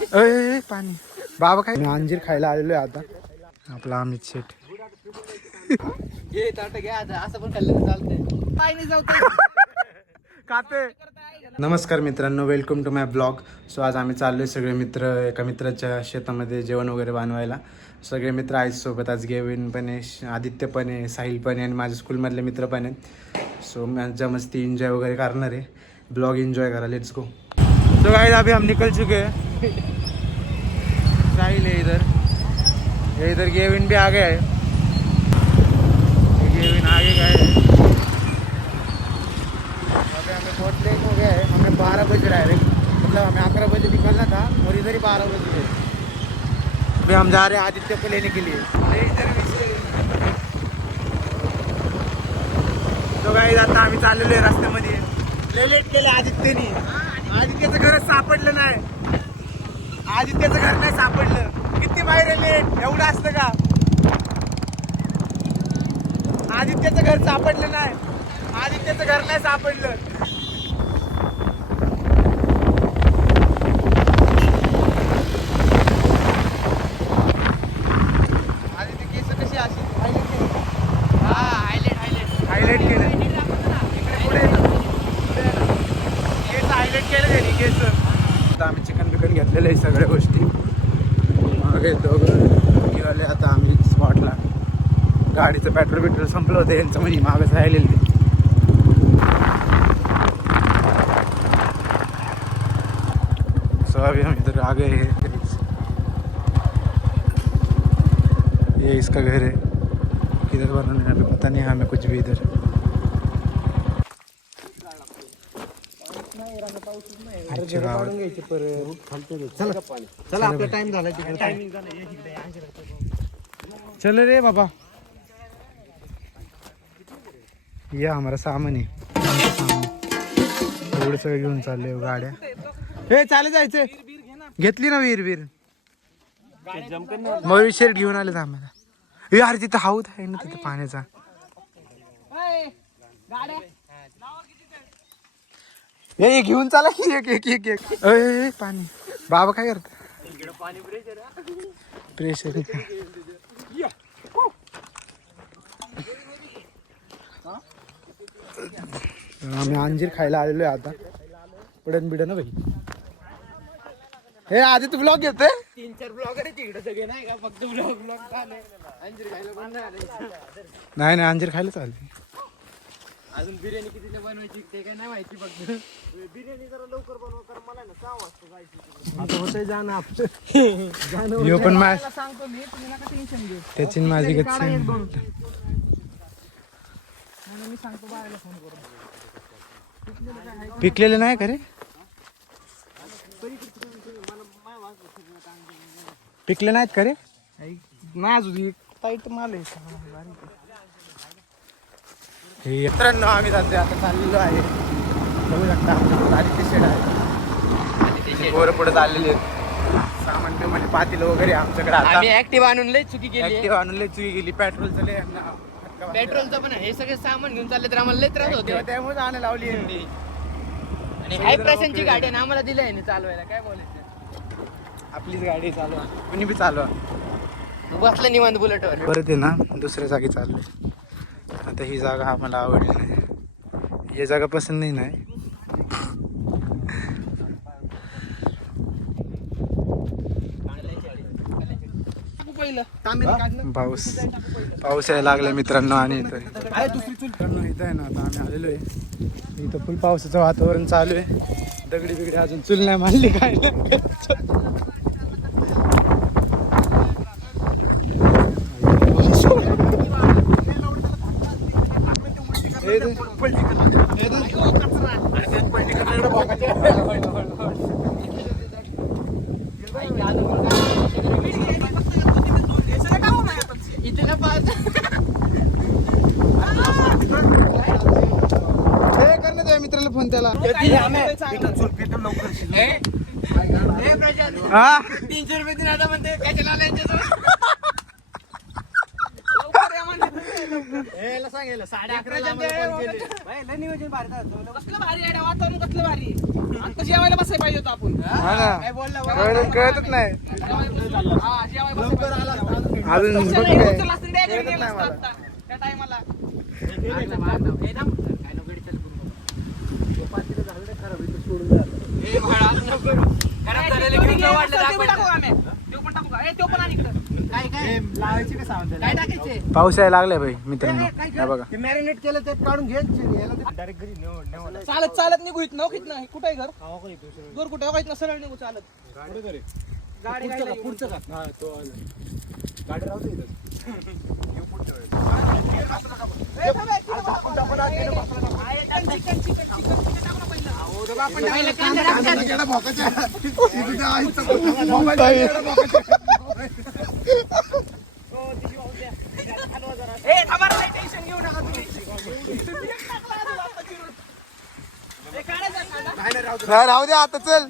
अय पाणी बाबा काय अंजीर खायला आलेलो आहे आता आपला अमित शेठ. घे ताट घ्या आता, असं पण खाल्लं तर चालतंय. पाणी जाऊ खाते. नमस्कार मित्रांनो, welcome to my blog. So आज आम्ही चाललोय सगळे मित्र एका मित्राच्या शेतामध्ये जेवण वगैरे बनवायला. सगळे मित्र आहेत सोबत. आज गेविन पण आहे, आदित्य पण आहे, साहिल पण आहे आणि माझ्या स्कूलमधले मित्र पण आहेत. सो मजा मस्ती एंजॉय वगैरे करणार आहे. ब्लॉग एंजॉय करा, लेट्स गो. तो गाइस अभी हम निकल चुके हैं. साहिल है इधर गेविन भी आ गया है. गेविन आगे गए हैं. अभी हमें बहुत लेट हो गया है. हमें 12 बज रहा है, मतलब हमें 11 बजे निकलना था और इधर ही 12 बज गए. अभी हम जा रहे हैं आदित्य को लेने के लिए. तो गाइस आता आम्ही चाललेलो आहे रस्त्यामध्ये. लय लेट केलं आदित्यने. आदित्यचं घरच सापडलं नाही. आदित्यचं घर नाही सापडलं. किती बाहेर लेट एवढं असतं का? आदित्यचं घर सापडलं नाही. आदित्यचं घर नाही सापडलं. आदित्य केस कशी अशी हायलाइट केलं. इकडे पुढे केस हायलाइट केलं त्यांनी केस. आता आम्ही चिकन बिकन घेतलेलं आहे सगळ्या गोष्टी. मागे दोघं निघाले आता आम्ही स्पॉटला. गाडीचं पेट्रोल संपलं होतं यांचं म्हणे मागच राहिलेलं ते. सो अभी हम इधर आ गए हैं. ये इसका घर है. किधर बनाने हमें पता नहीं. हमें कुछ भी इधर. चला आपला टाइम झाला. चल रे बाबा. ये हमारा सामान आहे. एवढं सगळं घेऊन चालले गाड्या. हे चाले जायचंय. घेतली ना वीर मयूर शर्ट घेऊन आले आम्हाला. यार तिथं हाऊत आहे ना तिथं पाण्याचा. हे घेऊन चाला की एक अय पाणी. बाबा काय करत? प्रेशर आम्ही अंजीर खायला आलेलो आहे आता. पडन बिडन भाई. हे आधी तू ब्लॉग घेतोय. 3-4 ब्लॉगर आहे तिकडे सगळे, नाही का? फक्त ब्लॉग झाले. अंजीर खायला पण नाही अंजीर खायला चालले. अजून बिर्याणी कितीला बनवायची ते काय नाही माहिती. फक्त बिर्याणी जरा लवकर बनव, कारण मला ना 6 वाजता जायचं. आता होतंय जाणं आपलं. यो पण सांगतो मी, तुम्ही नका टेन्शन घेऊ. त्याची माझी गच्ची. मी सांगतो बाळाला फोन करून. पिकलेले नाही का रे? पिकले नाहीत का रे? नाही अजून टाईट माल आहे. मित्रांनो आम्ही जाते आता. चाललेलो आहे. बघू शकता आदित्य शेड आहे. पोरं पुढे चाललेले आहेत. सामान म्हणजे पातील वगैरे आमच्याकडे. आम्ही ऍक्टिव्ह आणून लय चुकी केली. ऍक्टिव्ह आणून लय चुकी गेली. पेट्रोलचं लय पेट्रोलचं पण हे सगळे सामान घेऊन चालले तर आम्हाला लय त्रास होते. त्यामुळे आणा लावली. आणि हाय प्रशांतची गाडी आहे ना, आम्हाला दिली आहे चालवायला. काय बोलायचं? आपलीच गाडी चालवा. कुणी बी चालवा. बसलं निवांत बुलेटवर. परत आहे ना दुसऱ्या जागी चालले. आता ही जागा आम्हाला आवडली नाही. ही जागा पसंत नाही. पाऊस यायला लागला मित्रांनो. आणि इथं आहे ना आता आम्ही आलेलो आहे. इथं फुल पावसाचं वातावरण चालू आहे. दगडी बिगडी अजून चूल नाही मानली काय नाही. मित्राला फोन त्याला. 300 रुपये दिन आता म्हणते काय चला. याला सांगायला 11:30 नियोजन भारी झालं. कसलं भारी आहे वातावरण, कसलं भारी. आता जेवायला बसायला पाहिजे होतं आपण. काय बोलला कळतच नाही हा जेवायला लवकर आला अजून बघ काय. त्या टायमाला पाऊस यायला लागलाय भाई मित्रांनो. हे बघा मॅरिनेट केलं ते काढून घ्यायचं डायरेक्ट घरी चालत चालत निघू इथं नोक इथं कुठे आहे घर घर कुठे आहे सरळ निघू चालत गाडी पुढचं का गाडी राहते राहू दे आता चल.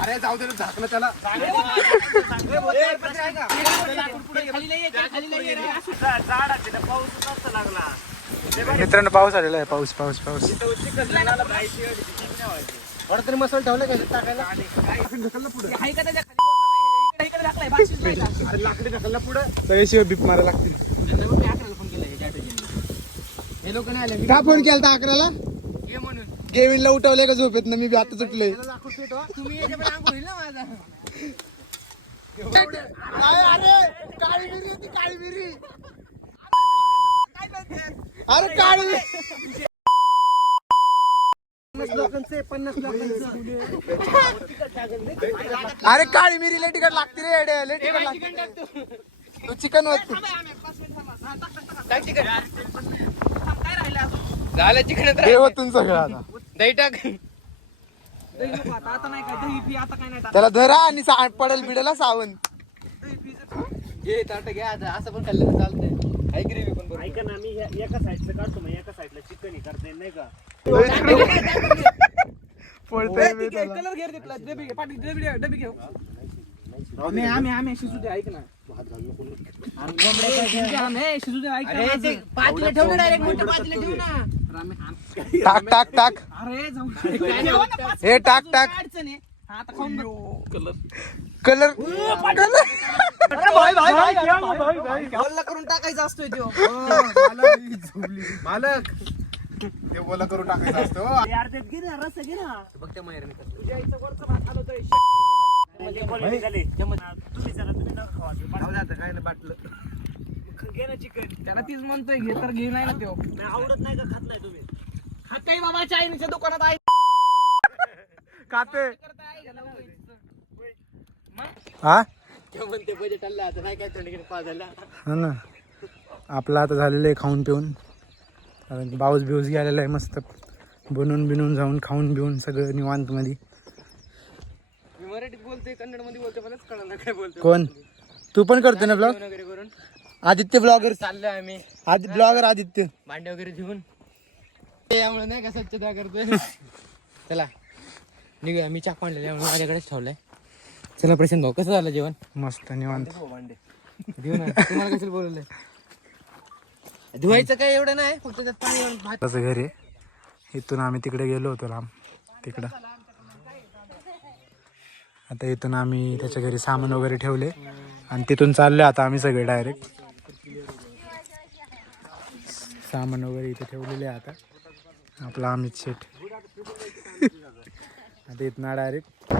अरे जाऊ दे झाकलं त्याला मित्रांनो पाऊस आलेला आहे. पाऊस पाऊस पाऊस. तरी मसाला ठेवला काय टाकायला लाकडी ढकलला पुढं सगळे शिव बीप मारायला लागतील. हे लोक नाही आले का फोन केला 11ला? ये म्हणून गेविनला उठवलंय का झोपेत ना? मी बी आता सुटलोय. तुम्ही याच्यामध्ये आंघोळ होईल ना माझा अरे काळी मिरी होती, काळी मिरी. अरे काळी 50 लोकांचं अरे काळी मिरी लय तिकट लागते रे येडे, लय तिकट लागते. तू चिकन होत झालं चिकन देवतून सगळं आता. दही टाक आता नाही काय दही पी आता काय नाही त्याला धरा आणि पडेल बिडेला सावण. घे ताट घ्या आता असं पण खाल्लं तर चालतंय. हाय ग्रेव्ही पण बरोबर. ऐका ना, मी एका साईडला काढतो, मग एका साईडला चिकन करता येईल नाही का? कलर घेर तिथला डबी घे पाठी डबी घेऊ आम्ही शिजू दे ऐक ना आम्ही शिजू दे ऐक पातीला ठेवलं डायरेक्ट मोठं पातीला ठेवू ना टाक टाक टाक. अरे जाऊ हे टाक टाक. अडचण आहे आता खाऊन कलर बोलला करून टाकायचा असतोय तो मालक ते बोला करून टाकायचं असतं. ते अर्ध्यात घे ना, रस्सा घे ना. बघ त्या माहेरने तुझ्या आईचं वरचं भात हलवतोय म्हणजे quality निघाली. तुम्ही चला, तुम्ही नका खावा. काय ना बाटलं घे ना चिकन. त्याला तीच म्हणतोय घे तर घे नाही ना तो नाही आवडत नाही का? खात नाही तुम्ही? खाताय बाबा चायनीच्या दुकानात आहे खाते हा म्हणते बजेट आलं आता नाही काय थंडी पाजायला हा ना. आपलं आता झालेलं आहे खाऊन पिऊन. पाऊस बिऊस गेलेला आहे मस्त. बनवून बिनून जाऊन खाऊन बिऊन सगळं निवांत मध्ये. मी मराठीत बोलतोय कन्नड मध्ये बोलतोय मलाच कळलं काय बोलतोय कोण तू पण करतो ना ब्लॉग? वगैरे करून आदित्य ब्लॉगर. चाललोय आम्ही ब्लॉगर आदित्य. भांडे वगैरे घेऊन त्यामुळे नाही का स्वच्छता करतोय चला निघूया. मी चाक मांडलेला त्यामुळे माझ्याकडेच ठेवलंय. चला प्रशांत भाऊ कसं झालं जेवण? मस्त निवांत. घेऊ ना तुम्हाला कसं बोलवलंय? धुवायचं काय एवढं नाही फक्त त्यात पाणी घालून भात त्याचं घर आहे. इथून आम्ही तिकडे गेलो होतो लांब तिकडं. आता इथून आम्ही त्याच्या घरी सामान वगैरे ठेवले आणि तिथून चाललो आता आम्ही सगळे डायरेक्ट. सामान वगैरे इथे ठेवलेले आहे आता आपला अमित शेठ. आता इथनं डायरेक्ट